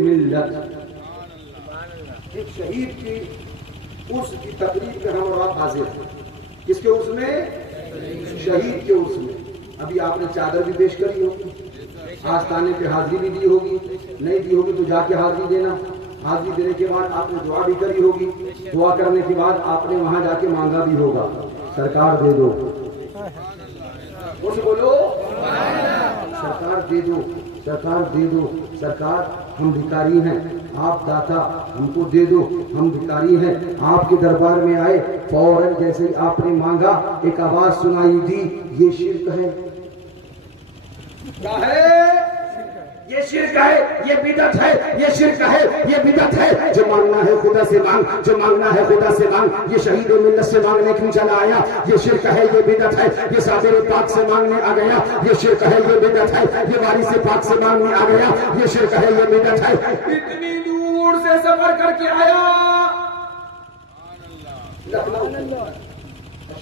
ملت. ایک شہید کی عرس کی تقریب میں ہم اور آپ حاضر ہیں. کس کے عرس میں؟ شہید کے عرس میں. ابھی آپ نے چادر بھی پیش کری ہوگی, آستانے پہ حاضری بھی دی ہوگی, نہیں دی ہوگی تو جا کے حاضری دینا. حاضری دینے کے بعد آپ نے دعا بھی کری ہوگی, دعا کرنے کے بعد آپ نے وہاں جا کے مانگا بھی ہوگا, سرکار دے دو. کچھ بولو, سرکار دے دو, سرکار دے دو, سرکار ہم بھکاری ہیں, آپ داتا ہم کو دے دو, ہم بھکاری ہیں. آپ کے دربار میں آئے, فوراً جیسے آپ نے مانگا ایک آواز سنائی دی, یہ شرک ہے. کیا ہے؟ یہ شرک ہے, یہ بدعت ہے, یہ شرک ہے, یہ بدعت ہے. جو مانگنا ہے خدا سے مانگ, جو مانگنا ہے خدا سے مانگ. یہ شہید ملت سے مانگنے کیوں چلا آیا؟ یہ شرک ہے, یہ بدعت ہے. یہ صابر پاک سے مانگنے آ گیا, یہ شرک ہے, یہ بدعت ہے. یہ وارث پاک سے مانگنے آ گیا, یہ شرک ہے, یہ بدعت ہے. اتنی دور سے سفر کر کے آیا لکھنؤ,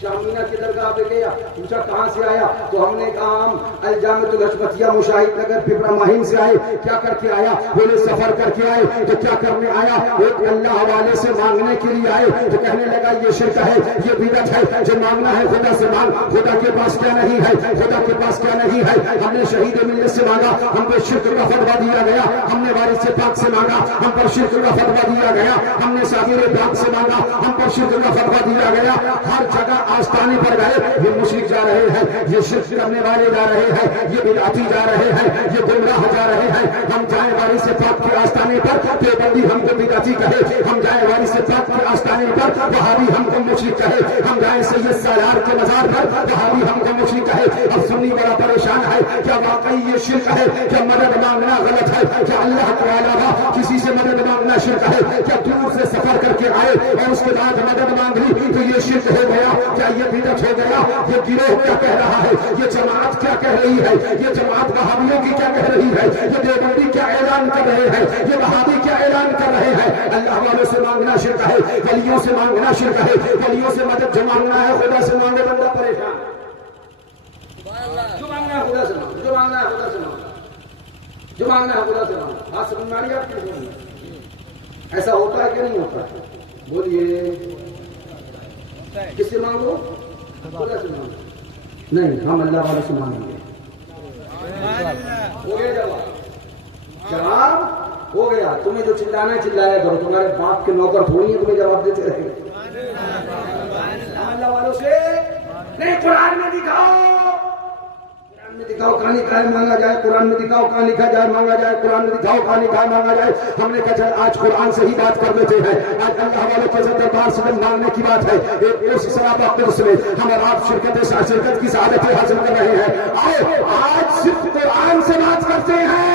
شامینا کی درگاہ پہ گیا, پوچھا کہاں سے آیا؟ تو ہم نے کہا ہم الجامعۃ الحشمتیہ مشاہد نگر پپرا مہین سے آئے. کیا کر کے آیا؟ بولے سفر کر کے آئے. تو کیا کرنے آیا؟ ایک اللہ والے سے مانگنے کے لیے آئے. تو کہنے لگا یہ شرک ہے, یہ بدعت ہے. جو مانگنا ہے خدا سے مانگ. خدا کے پاس کیا نہیں ہے, خدا کے پاس کیا نہیں ہے. ہم نے شہید ملت سے مانگا, ہم پر شرک کا فتویٰ دیا گیا. ہم نے وارث پاک سے مانگا, ہم پر شرک کا فتویٰ دیا گیا. ہم نے صابر پاک سے مانگا, ہم پر شرک کا فتویٰ دیا گیا. ہر جگہ آستانے پر گئے, یہ مشرک جا رہے ہیں, یہ شرک کرنے والے جا رہے ہیں, یہ بدعتی جا رہے ہیں, یہ گمراہ جا رہے ہیں. ہم جائیں وارث پاک کے آستانے پر, دیوبندی ہم کو بدعتی کہے. ہم جائیں وارث پاک کے آستانے پر, وہابی ہم کو مشرک کہے. ہم جائیں سید سالار کے مزار پر, وہابی ہم کو مشرک کہے. اب سنی بڑا پریشان ہے, کیا واقعی یہ شرک ہے؟ کیا مدد مانگنا غلط ہے؟ کیا اللہ کے علاوہ کسی سے مدد مانگنا شرک ہے؟ کیا دور سے سفر کر کے آئے اور اس کے بعد مدد مانگ لی تو یہ شرک ہو گیا؟ کیا یہ بدعت ہو گیا؟ یہ گروہ کیا کہہ رہا ہے؟ یہ جماعت کیا کہہ رہی ہے؟ یہ جماعت وہابیوں کی کیا کہہ رہی ہے؟ یہ دیوبندی کیا اعلان کر رہے ہیں؟ یہ وہابی کیا اعلان کر رہے ہیں؟ اللہ والوں سے مانگنا شرک ہے, ولیوں سے مانگنا شرک ہے. ولیوں سے مدد جو مانگنا ہے خدا سے مانگے, بندہ پریشان. جو مانگنا ہے خدا سے مانگو, جو مانگنا ہے خدا سے مانگو, جو مانگنا ہے خدا سے مانگو. بات سمجھ میں آ رہی ہے آپ کی؟ ایسا ہوتا ہے کہ نہیں ہوتا ہے؟ بولیے, کس سے مانگو؟ خدا سے مانگو. نہیں, ہم اللہ والے سے مانگیں گے. ہو گیا جواب, جواب ہو گیا. تمہیں جو چلانا ہے چلایا کرو, تمہارے باپ کے نوکر تھوڑی ہیں تمہیں جواب دیتے رہے. اللہ والوں سے نہیں, قرآن میں دکھاؤ, قرآن میں دکھاؤ کہاں لکھا ہے مانگا جائے, قرآن میں دکھاؤ کہاں لکھا جائے مانگا جائے, قرآن میں دکھاؤ کہاں لکھا ہے مانگا جائے. ہم نے کہا چل آج قرآن سے ہی بات کر لیتے ہیں. آج اللہ والوں کے دربار سے مانگنے کی بات ہے. ایک سرابہ قدس میں ہم اور آپ شرکت کی سعادت حاصل کر رہے ہیں. آؤ آج صرف قرآن سے بات کرتے ہیں.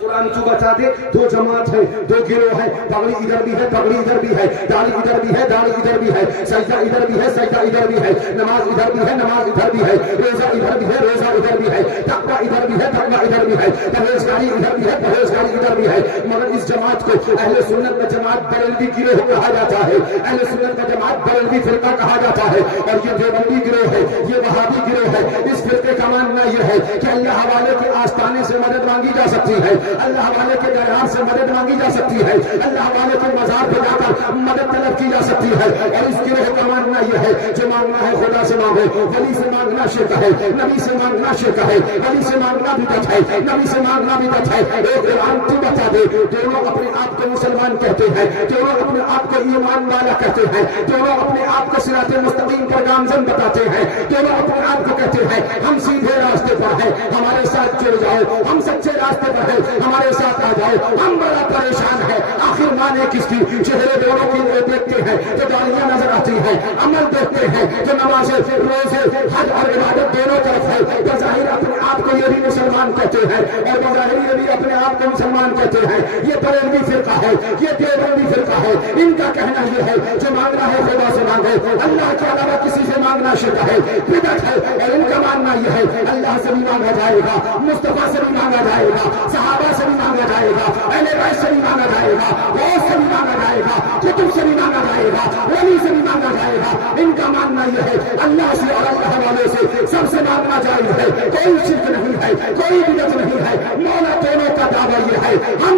قرآن تو بتا دے, دو جماعت ہے, دو گروہ ہے. پگڑی ادھر بھی ہے, پگڑی ادھر بھی ہے. داڑھی ادھر بھی ہے, داڑھی ادھر بھی ہے. سجدہ ادھر بھی ہے, سجدہ ادھر بھی ہے. نماز ادھر بھی ہے, نماز ادھر بھی ہے. روزہ ادھر بھی ہے, روزہ ادھر بھی ہے. تقویٰ ادھر بھی ہے, تقویٰ ادھر بھی ہے. پرہیزگاری ادھر بھی ہے, پرہیزگاری ادھر بھی ہے. مگر اس جماعت کو اہل سنت و جماعت بریلوی گروہ کہا جاتا ہے. اہل سنت و جماعت بریلوی فرقہ کہا جاتا ہے. اور یہ دیوبندی گروہ ہے, یہ وہابی گروہ ہے. اس فرقے کا ماننا یہ ہے کہ اللہ والے کے آستانے سے مدد مانگی جا سکتی ہے, اللہ والے کے دربار سے مدد مانگی جا سکتی ہے, اللہ والے کے مزار پہ جا کر مدد طلب کی جا سکتی ہے. اور اس گروہ کا ماننا یہ ہے, جو مانگنا ہے خدا سے مانگو. ولی سے مانگنا شرک ہے, نبی سے مانگنا شرک ہے. ولی سے مانگنا بدعت ہے, نبی سے مانگنا بدعت ہے. ایک قرآن تو بتا دے, دونوں اپنے آپ کو مسلمان کہتے ہیں, دونوں اپنے آپ کو ایمان والا کہتے ہیں, دونوں اپنے آپ کو صراط مستقیم پر گامزن بتاتے ہیں, دونوں اپنے آپ کو کہتے ہیں ہم سیدھے راستے پر ہیں, ہمارے ساتھ چل جاؤ, ہم سچے راستے پر ہیں, ہمارے ساتھ آ جاؤ. ہم بڑا پریشان ہے آخر مانے کس کی؟ چہرے دونوں کی دیکھتے ہیں تو داڑیاں نظر آتی ہیں, عمل دیکھتے ہیں تو نماز روزے حج اور عبادت دونوں طرف ہے. بظاہر اپنے آپ کو یہ بھی مسلمان کہتے ہیں اور بظاہر یہ بھی اپنے آپ کو مسلمان کہتے ہیں. یہ بریلوی فرقہ ہے, یہ دیوبندی فرقہ ہے. ان کا کہنا یہ ہے جو مانگنا ہے خدا سے مانگو, اللہ کے علاوہ کسی سے مانگنا شرک ہے, بدعت ہے. اور ان کا ماننا یہ ہے اللہ سے بھی مانگا جائے گا, مصطفیٰ سے بھی مانگا جائے گا, صحابہ سے بھی مانگا جائے گا, اہل بیت سے بھی مانگا جائے گا, غوث سے بھی مانگا جائے گا, کتب سے بھی مانگا جائے گا, ولی سے بھی مانگا جائے گا. ان کا ماننا یہ ہے اللہ سے اور اللہ والے سے سب سے مانگنا جائز ہے. کوئی شرک نہیں ہے, کوئی بدعت نہیں ہے. مولا دونوں کا دعویٰ یہ ہے ہم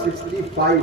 65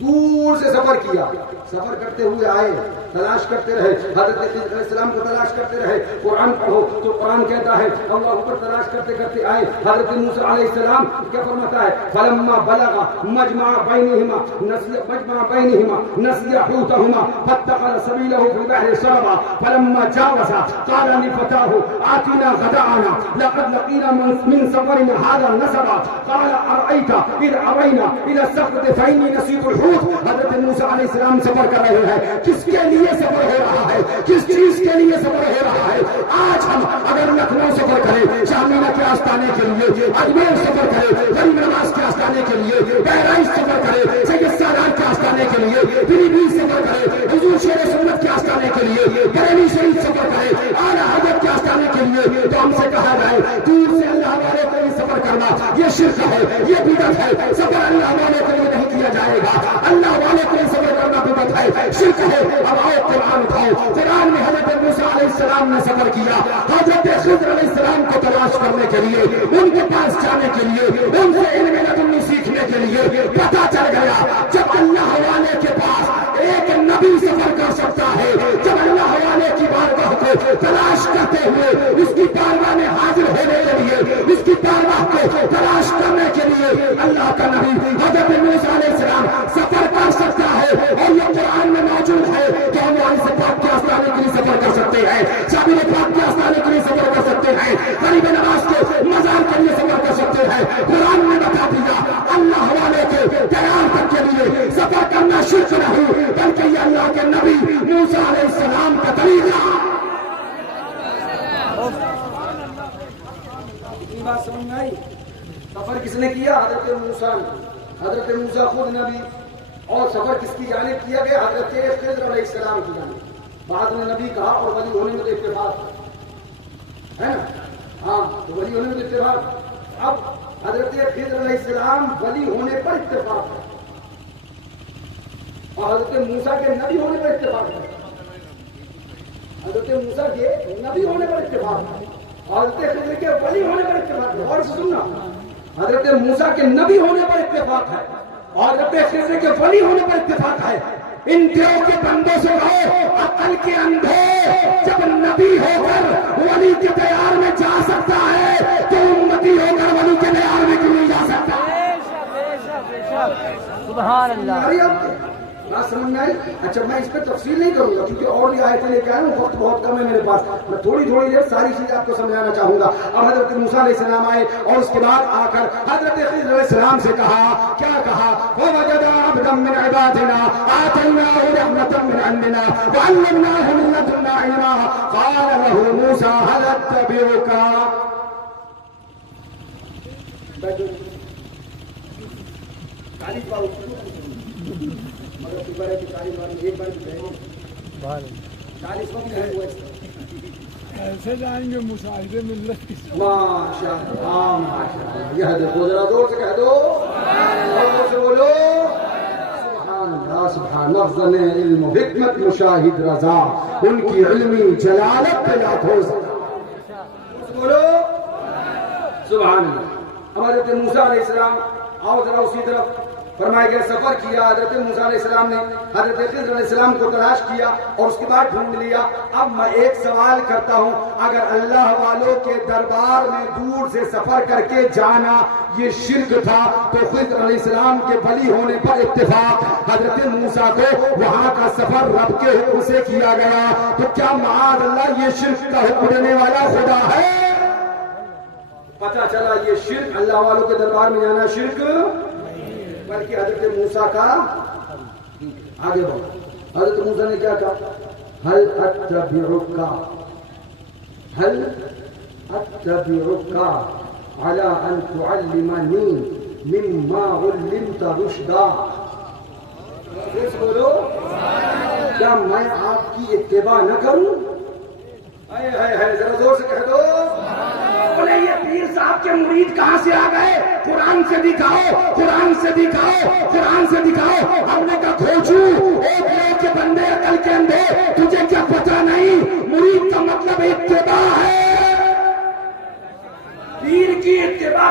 دور سے سفر کیا، سفر کرتے ہوئے آئے، تلاش کرتے رہے، حضرت خضر علیہ السلام کو تلاش کرتے رہے. قرآن پڑھو تو قرآن کہتا ہے اللہ اوپر تلاش کرتے کرتے آئے. حضرت موسیٰ علیہ السلام کیا فرماتا ہے فلما بلغ مجمع بینہما نسي حوتهما فاتخذ سبيله في البحر سربا فلما جاوزا قال لفتاه آتنا غداءنا لقد لقينا من سفرنا هذا نصبا قال أرأيت إذ أوينا إلى الصخرة فإني نسيت الحوت. حضرت موسیٰ علیہ السلام سفر کر رہے ہیں. کس کے لیے سفر ہو رہا ہے؟ کس چیز کے لیے سفر ہو رہا ہے؟ آج ہم اگر لکھنؤ سفر کریں شامینا کے آستانے کے لیے، اجمیر سفر کریں غریب نواز کے آستانے کے لیے، بہرائچ سفر کریں سید سادات کے آستانے کے لیے، پیلی بھیت سفر کریں حضور شیر سنت کے آستانے کے لیے، بریلی شریف سفر کریں اعلیٰ حضرت کے آستانے کے لیے، تو ہم سے کہا جائے دور سے اللہ والے کو بھی سفر کرنا یہ شرک ہے، یہ بدعت ہے. سفر اللہ والے کے لیے نہیں کیا جائے گا، اللہ والے کے لیے سفر کرنا بدعت ہے، شرک ہے. اب آؤ قرآن اٹھاؤ. قرآن میں حضرت موسیٰ علیہ السلام نے سفر کیا حضرت خضر علیہ السلام کو تلاش کرنے کے لیے، ان کے پاس جانے کے لیے، ان سے علم لدنی سیکھنے کے لیے. پتہ چل گیا جب اللہ والے کے پاس ایک نبی سفر کر سکتا ہے، جب اللہ والے کی بارگاہ کو تلاش کرتے ہوئے اس کی بارگاہ میں حاضر ہونے کے لیے، اس کی بارگاہ کو تلاش کرنے کے لیے اللہ کا نبی حضرت موسیٰ علیہ السلام سفر کر سکتا ہے، اور یہ قرآن میں موجود ہے کہ ہم وہاں سے پاک کے آستانے کے لیے سفر کر سکتے ہیں، شامل پاک کے آستانے کے لیے سفر کر سکتے ہیں، غریب نواز کے مزار کے لیے سفر کر سکتے ہیں. قرآن نے بتا دیا اللہ والے کے تیار تک کے لیے سفر کرنا شرک نہیں، بلکہ یہ اللہ کے نبی موسیٰ علیہ السلام کا طریقہ. اتنی بات سمجھ میں آئی؟ سفر کس نے کیا؟ حضرت موسیٰ نے. حضرت موسیٰ خود نبی، اور سفر کس کی جانب کیا گیا؟ حضرت خضر علیہ السلام کی جانب. بعد میں نبی کہا اور ولی ہونے میں تو اتفاق ہے نا. ہاں تو ولی ہونے میں تو اتفاق. اب حضرت خضر علیہ السلام ولی ہونے پر اتفاق ہے، اور حضرت موسیٰ کے نبی ہونے پر اتفاق ہے. حضرت موسیٰ کے نبی ہونے پر اتفاق ہے، اور حضرت خضر کے ولی ہونے پر اتفاق ہے. اور سننا، حضرت موسیٰ کے نبی ہونے پر اتفاق ہے اور حضرت خضر کے ولی ہونے پر اتفاق ہے. ان دیو کے بندوں سے کہو عقل کے اندھے جب نبی ہو کر ولی کے دیار میں جا سکتا ہے تو امتی ہو کر ولی کے دیار میں کیوں نہیں جا سکتا؟ سبحان اللہ. بات سمجھ میں آئی؟ اچھا میں اس پہ تفصیل نہیں کروں گا کیونکہ اور بھی آیتیں لے کے آئے ہوں، وقت بہت کم ہے میرے پاس. میں تھوڑی دیر ساری چیزیں آپ کو سمجھانا چاہوں گا. اب حضرت موسیٰ علیہ السلام آئے اور اس کے بعد آ کر حضرت خضر علیہ السلام سے کہا، کیا کہا؟ وَوَجَدَ عَبْدًا مِّنْ عِبَادِنَا آتَيْنَاهُ رَحْمَةً مِّنْ عِندِنَا وَعَلَّمْنَاهُ مِن لَّدُنَّا عِلْمًا قَالَ لَهُ مُوسَىٰ هَلْ أَتَّبِعُكَ. ایسے جائیں گے مشاہدے ملت کی. ماشاء اللہ ماشاء اللہ. یہ دیکھو ذرا زور سے کہہ دو، زور سے بولو سبحان اللہ. سبحان افضل علم و حکمت مشاہد رضا، ان کی علمی جلالت پہ لاکھوں سلام. بولو سبحان اللہ. حضرت موسیٰ علیہ السلام آؤ ذرا اسی طرف. فرمایا گیا سفر کیا حضرت موسیٰ علیہ السلام نے، حضرت خضر علیہ السلام کو تلاش کیا اور اس کے بعد ڈھونڈ لیا. اب میں ایک سوال کرتا ہوں، اگر اللہ والوں کے دربار میں دور سے سفر کر کے جانا یہ شرک تھا تو خضر علیہ السلام کے ولی ہونے پر اتفاق، حضرت موسیٰ کو وہاں کا سفر رب کے حکم سے کیا گیا، تو کیا معاذ اللہ یہ شرک کا حکم دینے والا خدا ہے؟ پتہ چلا یہ شرک، اللہ والوں کے دربار میں جانا شرک بلکہ حضرت موسیٰ کا. آگے بڑھو. حضرت موسیٰ نے کیا کہا؟ هل اتبعك على ان تعلمني مما علمت رشدا. بولو کیا میں آپ کی اتباع نہ کروں؟ ذرا زور سے کہہ دو. بولے یہ پیر صاحب کے مرید کہاں سے آ گئے؟ قرآن سے دکھاؤ، قرآن سے دکھاؤ، قرآن سے دکھاؤ. ہم نے کہا کھوجو ایک لوگ کے بندے عقل کے اندھے، تجھے کیا پتہ نہیں مرید کا مطلب اتباع ہے. پیر کی اتباع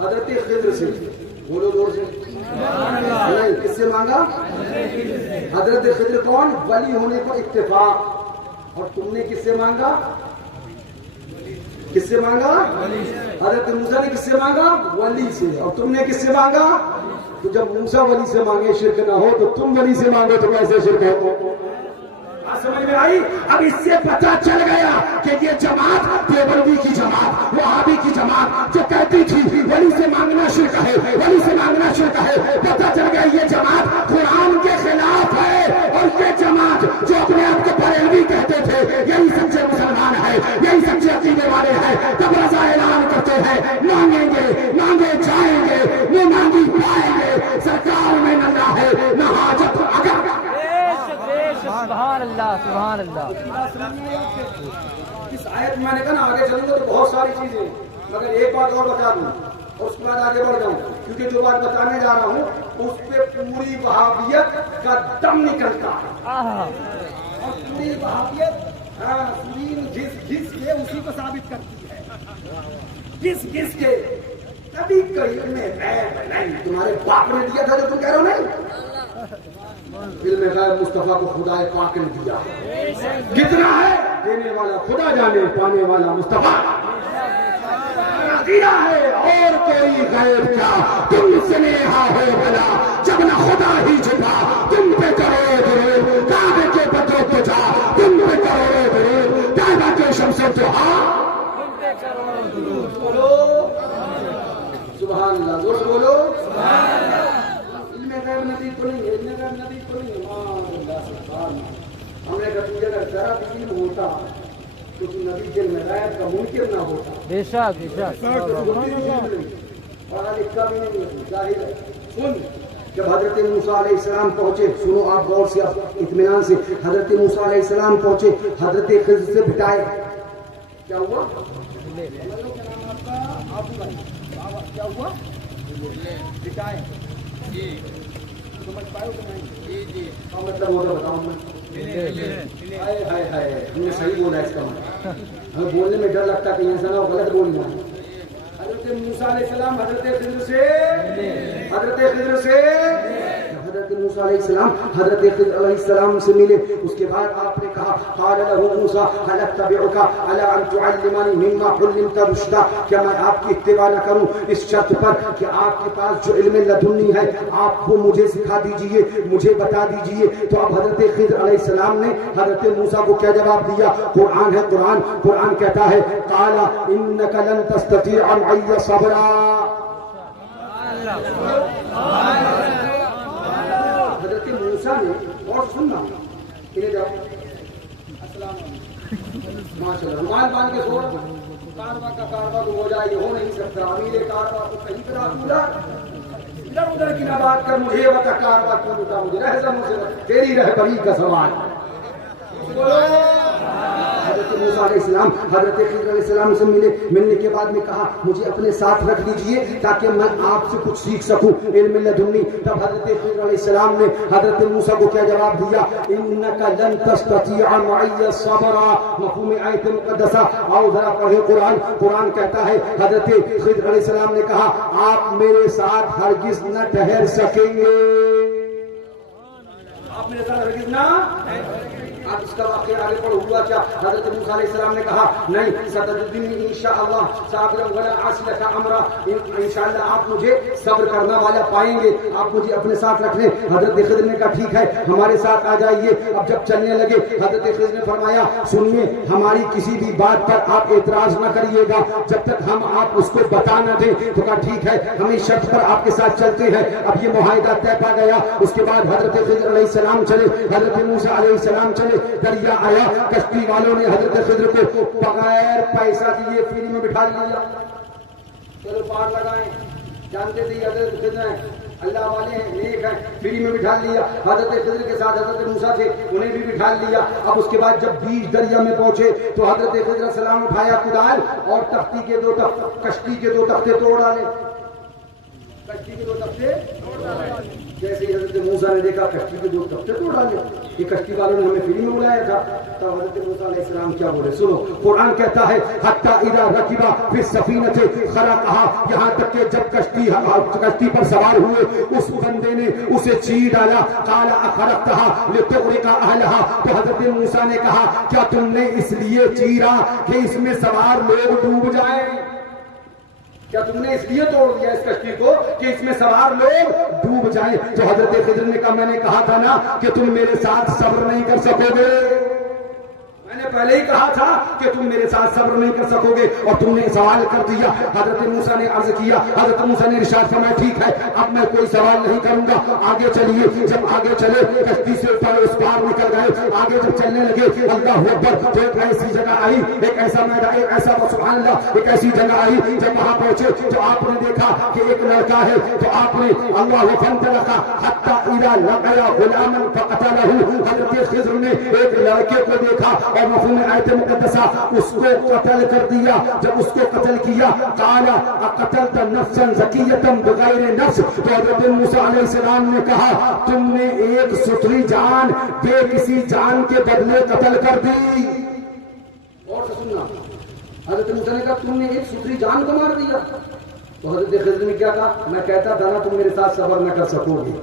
حضرت خضر سے. بولو زور سے. نہیں, کس سے مانگا؟ حضرت خضر کون؟ ولی ہونے پر اتفاق. اور تم نے کس سے مانگا؟ کس سے مانگا؟ حضرت موسیٰ نے کس سے مانگا؟ ولی سے. اور تم نے کس سے مانگا؟ تو جب موسیٰ ولی سے مانگے شرک نہ ہو تو تم ولی سے مانگو تو کیسے شرک ہو؟ سمجھ میں آئی؟ اب اس سے پتہ چل گیا کہ یہ جماعت دیوبندی کی جماعت, وہابی کی جماعت جو کہتی تھی ولی سے مانگنا شرک ہے, ولی سے مانگنا شرک ہے, پتہ چل گیا یہ جماعت قرآن کے خلاف ہے. اور یہ جماعت جو اپنے آپ کو بریلوی کہتے تھے یہی سچے مسلمان ہے, یہی سچے عقیدے والے ہیں. تب رضا اعلان کرتے ہیں مانگیں گے, مانگے جائیں گے, وہ مانگی پائیں گے. سرکار میں نہ اللہ ہے نہ حاجت. اگر سبحان اللہ سبحان اللہ. اس آیت میں نے کہا نا آگے چلوں گا تو بہت ساری چیزیں, مگر ایک بات اور بتا دوں اور اس کے بعد آگے بڑھ جاؤں, کیونکہ جو بات بتانے جا رہا ہوں اس پہ پوری وہابیت کا دم نکلتا ہے. اور پوری وہابیت سنین گھس کے اسی کو ثابت کرتی ہے, گھس کے. کبھی کہیں میں نہیں, تمہارے باپ نے دیا تھا جو تم کہہ رہے ہو نہیں. علم غیب مصطفیٰ کو خدا پاک نے دیا. کتنا ہے دینے والا خدا جانے, پانے والا مصطفیٰ دیا ہے. اور کوئی غیب کیا تم سے نیہا ہو بلا, جب نہ خدا ہی چھپا تم پہ کرو درود. کعبے کے بدر تجا تم پہ کرو درود, کعبہ کے شمس جہاں بولو سبحان اللہ. زور سے بولو سبحان اللہ. علم غیب نبی کو نہیں ہے, علم غیب نبی کو نہیں ہے. ہم نے کہا اگر ذرا بھی علم ہوتا تو نبی کے علم غیب کا ممکن نہ ہوتا. بے شک بے شک. پڑھا لکھا بھی نہیں ہے, ظاہر ہے. سن, جب حضرت موسیٰ علیہ السلام پہنچے, سنو آپ غور سے, اطمینان سے. حضرت موسیٰ علیہ السلام پہنچے, حضرت خضر سے بٹائے. کیا ہوا؟ کیا ہوا؟ بٹائے. سمجھ پائے کہ نہیں؟ کیا مطلب ہوتا بتاؤں میں؟ ہم نے صحیح بولا اس کا مطلب. ہمیں بولنے میں ڈر لگتا کہ انسان ہو غلط بولنا. حضرت موسیٰ علیہ السلام حضرت خضر سے حضرت موسیٰ علیہ السلام حضرت خضر علیہ السلام سے ملے. اس کے بعد آپ نے کہا قال له موسیٰ هل اتبعك على ان تعلمني مما علمت رشدا, کیا میں آپ کی اتباع نہ کروں اس شرط پر کہ آپ کے پاس جو علم لدنی ہے آپ وہ مجھے سکھا دیجئے, مجھے بتا دیجئے. تو اب حضرت خضر علیہ السلام نے حضرت موسیٰ کو کیا جواب دیا؟ قرآن ہے, قرآن کہتا ہے قال انك لن تستطيع معي صبرا. حضرت موسیٰ نے, اور سننا انہیں جاؤ السلام علیکم ماشاء اللہ, رومال باندھ کے سو. کارواں کا کارواں تو ہو جائے, یہ ہو نہیں سکتا. امیر کارواں کو کہیں پر آدھولا ادھر ادھر کی نہ بات کر, مجھے بتا کارواں کیوں بتا, مجھے رہزم سے تیری رہبری کا سوال. حضرت موسیٰ علیہ السلام حضرت خضر علیہ السلام سے ملنے کے بعد میں کہا مجھے اپنے ساتھ رکھ لیجئے تاکہ میں آپ سے کچھ سیکھ سکوں علم لدنی. تب حضرت خضر علیہ السلام نے حضرت موسیٰ کو کیا جواب دیا؟ انک لن تستطیع معی صبرا. مفہوم آیت مقدسہ آؤ ذرا پڑھے قرآن. قرآن کہتا ہے حضرت خضر علیہ السلام نے کہا آپ میرے ساتھ ہرگز نہ ٹھہر سکیں گے. آپ میرے ساتھ ہرگز نہ. آپ اس کا واقعہ آگے پڑھ ہوا کیا؟ حضرت موسیٰ علیہ السلام نے کہا نہیں ستجدنی انشاءاللہ صابرا ولا اعصی لک امرا, انشاءاللہ آپ مجھے صبر کرنا والا پائیں گے, آپ مجھے اپنے ساتھ رکھ لیں. حضرت خضر نے کہا ٹھیک ہے ہمارے ساتھ آ جائیے. اب جب چلنے لگے حضرت خضر نے فرمایا سنیے ہماری کسی بھی بات پر آپ اعتراض نہ کریے گا جب تک ہم آپ اس کو بتا نہ دیں. تو کہا ٹھیک ہے ہم اس شرط پر آپ کے ساتھ چلتے ہیں. اب یہ معاہدہ طے پا گیا. اس کے بعد حضرت خضر علیہ السلام چلے, حضرت موسیٰ علیہ السلام چلے. دریا آیا, کشتی والوں نے حضرت خضر کو بغیر پیسہ دیے فری میں بٹھا لیا. چلو پار لگائیں, جانتے تھے حضرت خضر ہیں, اللہ والے ہیں, نیک ہیں, فری میں بٹھا لیا. حضرت خضر کے ساتھ حضرت موسیٰ تھے, انہیں بھی بٹھا لیا. اب اس کے بعد جب بیچ دریا میں پہنچے تو حضرت خضر علیہ السلام اٹھایا کدال اور کشتی کے دو تختے توڑ ڈالے. کشتی کے 2 تختے توڑ ڈالے. جیسے ہی حضرت موسیٰ نے دیکھا کشتی کے 2 تختے توڑ ڈالے، یہ کشتی والوں نے ہمیں فری میں بلایا تھا. تو حضرت موسیٰ علیہ السلام کیا بولے سنو. قرآن کہتا ہے حتی اذا رکبا فی السفینۃ خرقها، یہاں تک کہ جب کشتی پر سوار ہوئے اس بندے نے اسے چیر ڈالا. قال اخرقتها لتغرق اهلها، تو حضرت موسیٰ نے کہا کیا تم نے اس لیے چیرا کہ اس میں سوار لوگ ڈوب جائیں؟ کیا تم نے اس لیے توڑ دیا اس کشتی کو کہ اس میں سوار لوگ ڈوب جائیں؟ تو حضرت خضر نے کہا میں نے کہا تھا نا کہ تم میرے ساتھ صبر نہیں کر سکو گے، میں نے پہلے ہی کہا تھا کہ تم میرے ساتھ صبر نہیں کر سکو گے اور تم نے سوال کر دیا. حضرت موسیٰ نے عرض کیا، حضرت موسیٰ نے ارشاد فرمایا ٹھیک ہے اب میں کوئی سوال نہیں کروں گا، آگے چلیے. جب آگے چلے کشتی سے اوپر اس پار نکل گئے، آگے جب چلنے لگے اللہ اکبر تو ایک ایسی جگہ آئی، ایک ایسا میدان، ایک ایسا سبحان اللہ ایک ایسی جگہ آئی. جب وہاں پہنچے تو آپ نے دیکھا کہ ایک لڑکا ہے، تو آپ نے اللہ فانطلقا حتی اذا لقیا غلاما فقتلہ، حضرت خضر نے ایک لڑکے کو دیکھا اور مفہوم آیت مقدسہ اس کو قتل کر دیا. جب اس کو قتل کیا قال اقتلت نفسا زکیۃ بغیر نفس، تو حضرت موسیٰ علیہ السلام نے کہا تم نے ایک ستھری جان بے کسی جان کے بدلے قتل کر دی. اور سننا حضرت موسیٰ نے کہا تم نے ایک ستھری جان کو مار دیا. تو حضرت خضر نے کیا کہا میں کہتا تھا نا تم میرے ساتھ صبر نہ کر سکو گے.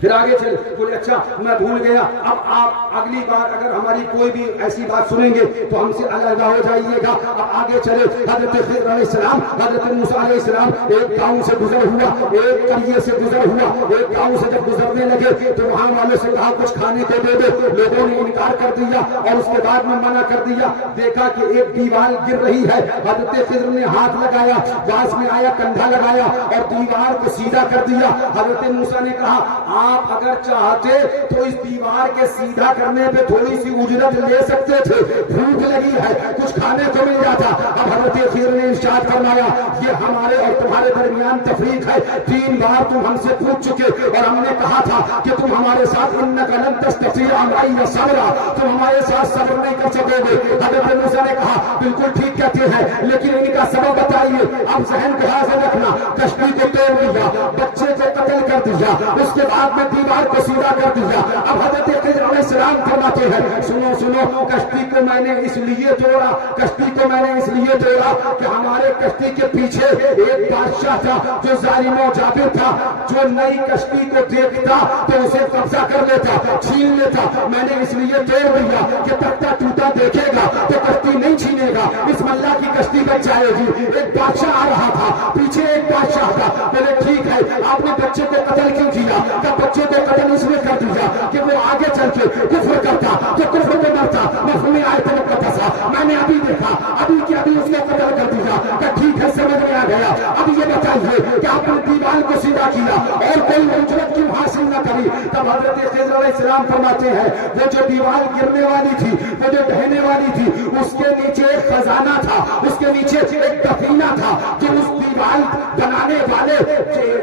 پھر آگے چل بولے اچھا میں بھول گیا، اب آپ اگلی بار اگر ہماری کوئی بھی ایسی بات سنیں گے تو ہم سے علیحدہ ہو جائیے گا. اب آگے چلے حضرت خضر علیہ السلام، حضرت موسیٰ علیہ السلام ایک گاؤں سے گزر ہوا، ایک قریے سے گزر ہوا. ایک گاؤں سے جب گزرنے لگے تو وہاں والوں سے کہا کچھ کھانے کو دے دو، لوگوں نے انکار کر دیا اور اس کے بعد میں منع کر دیا. دیکھا کہ ایک دیوار گر رہی ہے، حضرت خضر نے ہاتھ لگایا، باز میں آیا کندھا لگایا اور دیوار کو سیدھا کر دیا. حضرت موسیٰ نے کہا آپ اگر چاہتے تو اس دیوار کے سیدھا کرنے پہ تھوڑی سی اجرت لے سکتے تھے، بھوک لگی ہے کچھ کھانے کو مل جاتا. اب حضرت خضر نے ارشاد فرمایا یہ ہمارے اور تمہارے درمیان تفریق ہے، 3 بار تم ہم سے پوچھ چکے اور ہم نے کہا تھا کہ تم ہمارے ساتھ انک لن تستطیع معی صبرا، تم ہمارے ساتھ صبر نہیں کر سکو گے. حضرت موسیٰ نے کہا بالکل ٹھیک کہتے ہیں لیکن ان کا سبب بتائیے. اب ذہن کا حاضر رکھنا، کشتی کو توڑ دیا، بچے کو قتل کر دیا، اس کے بعد میں دیوار کو سیدھا کر دیا. اب حضرت خضر علیہ السلام فرماتے ہیں سنو سنو کشتی کو میں نے اس لیے توڑا، کشتی کو میں نے اس لیے توڑا کہ ہمارے کشتی کے پیچھے ایک بادشاہ تھا جو ظالم و جابر تھا، جو نئی کشتی کو دیکھتا تو اسے قبضہ کر لیتا، چھین لیتا. میں نے اس لیے توڑ دیا کہ تختہ ٹوٹا دیکھے گا تو کشتی نہیں چھینے گا، اس ملا کی کشتی بچ جائے گی. ایک بادشاہ آ رہا تھا، پیچھے ایک بادشاہ تھا. بولے ٹھیک ہے آپ نے بچے کو قتل کیوں کیا؟ کہ بچے کو قتل اس نے کر دیا کہ وہ آگے چل کے کفر کرتا تو کفر میں مرتا. مفہوم آیت مقدسہ میں نے ابھی دیکھا، ابھی کے ابھی اس نے قتل کر دیا. کہ ٹھیک ہے سمجھ میں آ گیا. اب یہ بتائیے کہ آپ نے دیوار کو سیدھا کیا اور کوئی اجرت کیوں حاصل نہ کری؟ تب حضرت خضر علیہ السلام فرماتے ہیں وہ جو دیوار گرنے والی تھی، وہ جو ڈھہنے والی تھی، اس کے نیچے ایک خزانہ تھا، اس کے نیچے ایک دفینہ تھا جو اس دیوار بنانے والے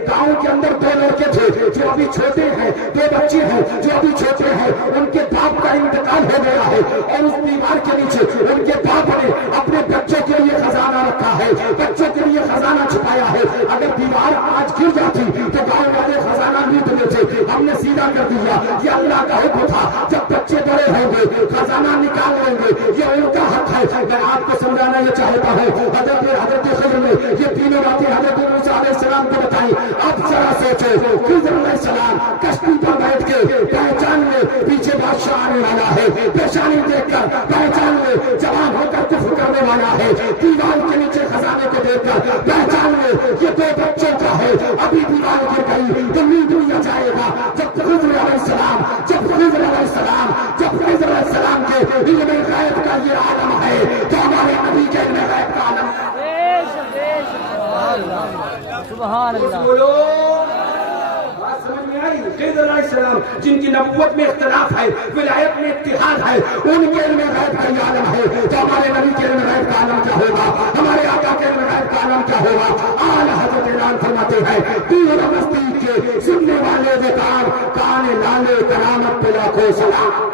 گاؤں کے اندر 2 لڑکے تھے جو ابھی چھوٹے ہیں، 2 بچے ہیں جو ابھی چھوٹے ہیں، ان کے باپ کا انتقال ہو گیا ہے اور اس دیوار کے نیچے ان کے باپ نے اپنے بچوں کے لیے خزانہ رکھا ہے، بچوں کے لیے خزانہ چھپایا ہے. اگر دیوار آج گر جاتی تو گاؤں والے خزانہ لوٹ لیتے. ہم نے سیدھا کر دیا، یہ اللہ کا حکم تھا. جب بچے بڑے ہوں گے خزانہ نکال لیں گے، یہ ان کا حق ہے. میں آپ کو سمجھانا یہ چاہتا ہوں حضرت خضر نے یہ تینوں باتیں حضرت موسیٰ علیہ السلام کو بتائی. اب ذرا سوچو خضر علیہ السلام کشتی پر بیٹھ کے پہچان لے پیچھے بادشاہ آنے والا ہے، پیشانی دیکھ کر پہچان لے جوان ہو کر کفر کرنے والا ہے، دیوار کے نیچے خزانے کو دیکھ کر پہچان لے یہ 2 بچوں کا ہے. ابھی دیوار گر گئی تو نیند لیا جائے گا. جب خضر علیہ السلام کے علم غیب کا یہ عالم ہے تو ہمارے نبی کے علم غیب کا عالم سبحان اللہ. بولو بات سمجھ میں آئی؟ خضر علیہ السلام جن کی نبوت میں اختلاف ہے، ولایت میں اتحاد ہے، ان کے علم غیب کا یہ عالم ہے تو ہمارے نبی کے علم غیب کا عالم کیا ہوگا؟ ہمارے آقا کے علم غیب کا عالم کیا ہوگا؟ اعلیٰ حضرت اعلان فرماتے ہیں تیر مستی کے سننے والے وقار کان لالے کرامت پہ لاکھوں سلام.